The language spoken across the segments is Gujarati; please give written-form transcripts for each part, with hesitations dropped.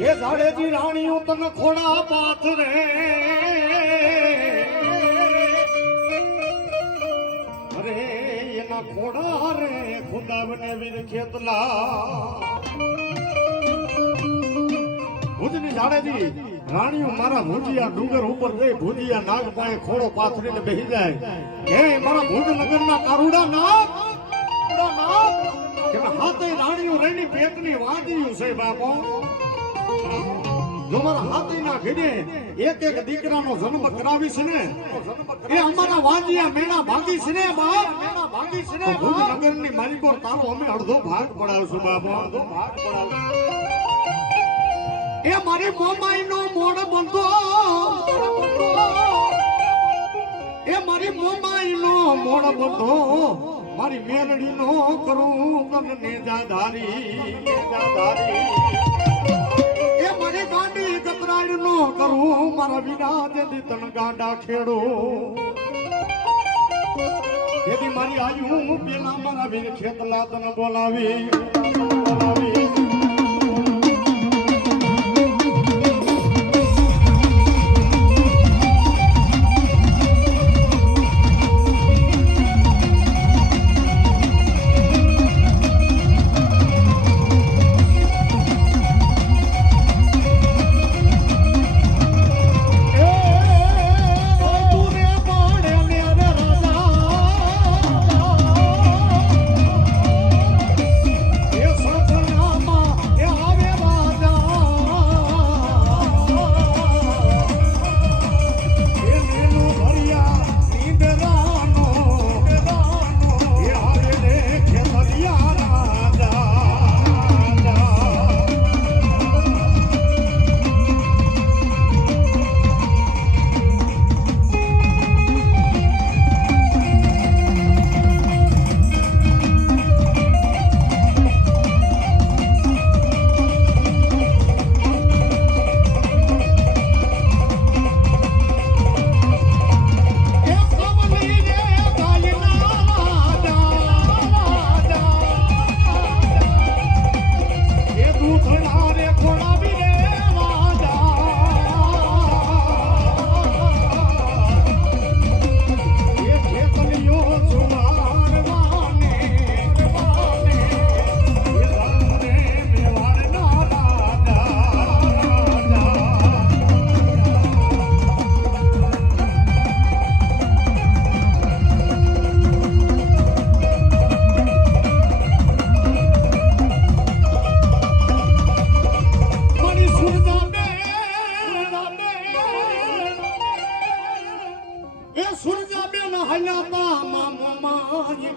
એ જાડેજી રાણીઓ તન ખોડા પાથ રે અરે એના ખોડા રે ખુદાવને વીર ખેતલા ભુજની જાડેજી રાણીઓ મારા ભુજિયા ડુંગર ઉપર જઈ ભુજિયા નાગ પાસે ખોડો પાથરીને બેસી જાય હે મારા ભુજ નગરના કારુડા નાગ કે હાથે રાણીઓ રેની પેટની વાંદીયું છે બાપો જો મારા હાથીના ઘડે એક એક દીકરાનો જન્મ કરાવી છે ને એ અમારા વાંદિયા મેણા ભાગી છે ને બાપ મેણા ભાગી છે ને ભુજ નગરની માલિકો તારો અમે અડધો ભાગ પડાવશું બાપો અડધો ભાગ પડાવ એ મારી મોમાઈનો મોડ બંધો એ મારી મોમાઈનો મોડ બંધો મારી મેલડીનો કરું કનને જાધારી એ મારી ગાંડી કતરાડનો કરું મારા વિના જેથી તન ગાંડા ખેડો તેથી મારી આયુ પેલા મારા વીર ખેતલા તન બોલાવી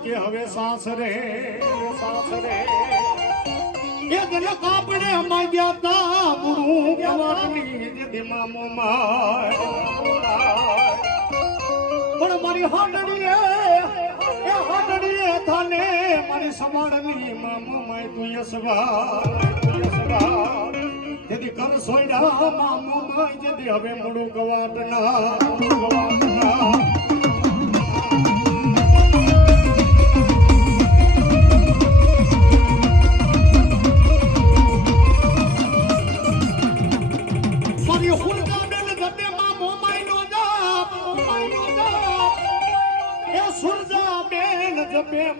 કે હવે સાસરે એ દિલ કાપડે માંગ્યા તા મુરું કવાટની જેથી મામો પણ મારી હાડડીએ થાને મારી સંભાળની મામો માય તું યસવા જેથી કર સોયડા મામો માય જેથી હવે મુરું કવાટના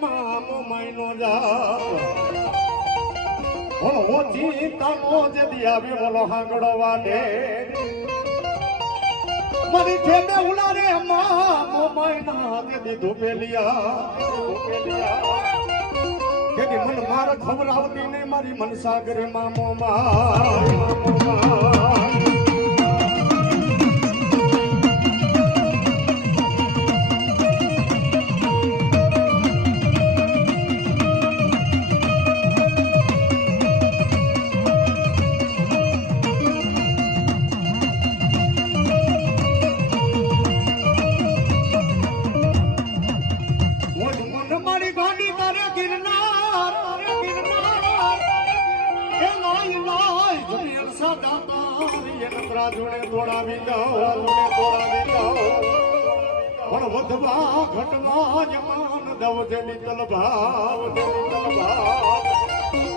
મામો માયનો જા ઓલો ચિંતાનો જદી આવી બોલો હાંગડો વાડે મારી થેમે ઉલારે મામો માયના જદી ધોપેલિયા કે મન માર ખબર આવતી ને મારી મન સાગરે મામો જોડે દોડાવી જાઓ પણ વધવા ઘટવા જમાન દવ જેની તલભાવ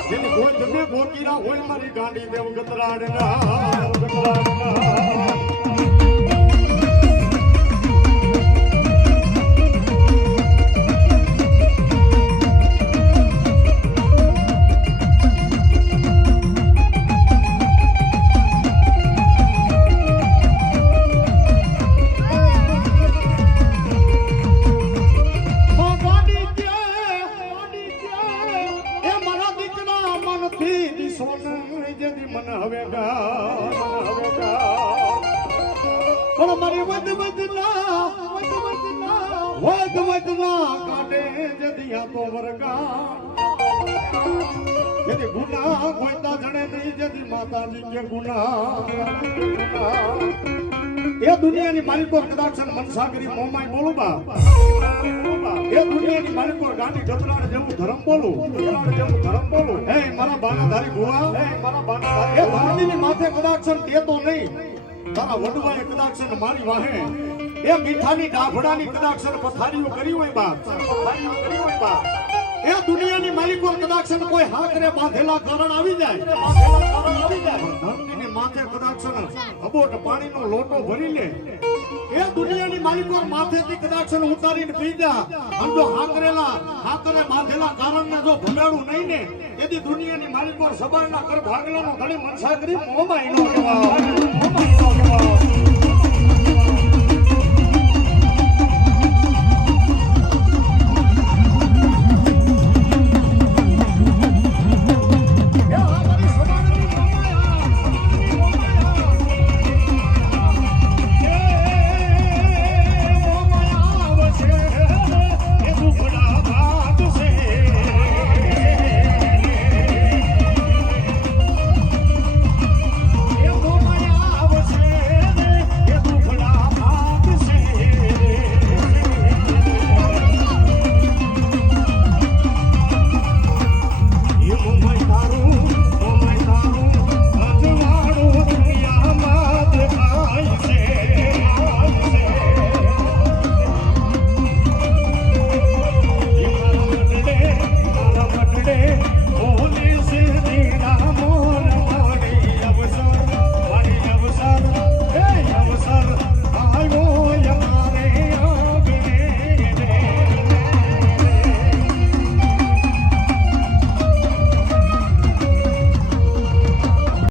જેની કોઈ તમે ગોકીરા હોય મારી ગાંડી દેવ ગતરાડના પણ મારી વધના કાઢે જદિયા તો વર્ગા જેથી ગુના ગોઈતા જણે નહીં જેથી માતાજી કે ગુના એ દુનિયાની માલિકો કદાચ મનસાગરી મોમાઈ બોલું બા એ દુનિયાની માલિકો ગાંડી ગતરાડ જેવું ધર્મ બોલું હે મારા બાનાધારી ભુવા એ ધરતીની માથે કદાચ દેતો નહીં તારા વડવાએ કદાચ મારી વાહે એ મીઠાની ડાભડાની કદાચ પથારીઓ કરી હોય બાપ એ દુનિયાની માલિકો કદાચ કોઈ હાકરે બાંધેલા કારણ આવી જાય ધરતીની માથે કદાચ અબોટ પાણીનો લોટો ભરી લે એ દુનિયાની માલિકો માથેથી કદાચ ઉતારીને પી જા અને જો હાકરે બાંધેલા કારણને જો ભગાડું નહીં ને તેથી દુનિયાની માલિકો સબારના કર ભાગલાનો ઘણી મનસા કરી મોમાઈ નો કહેવાય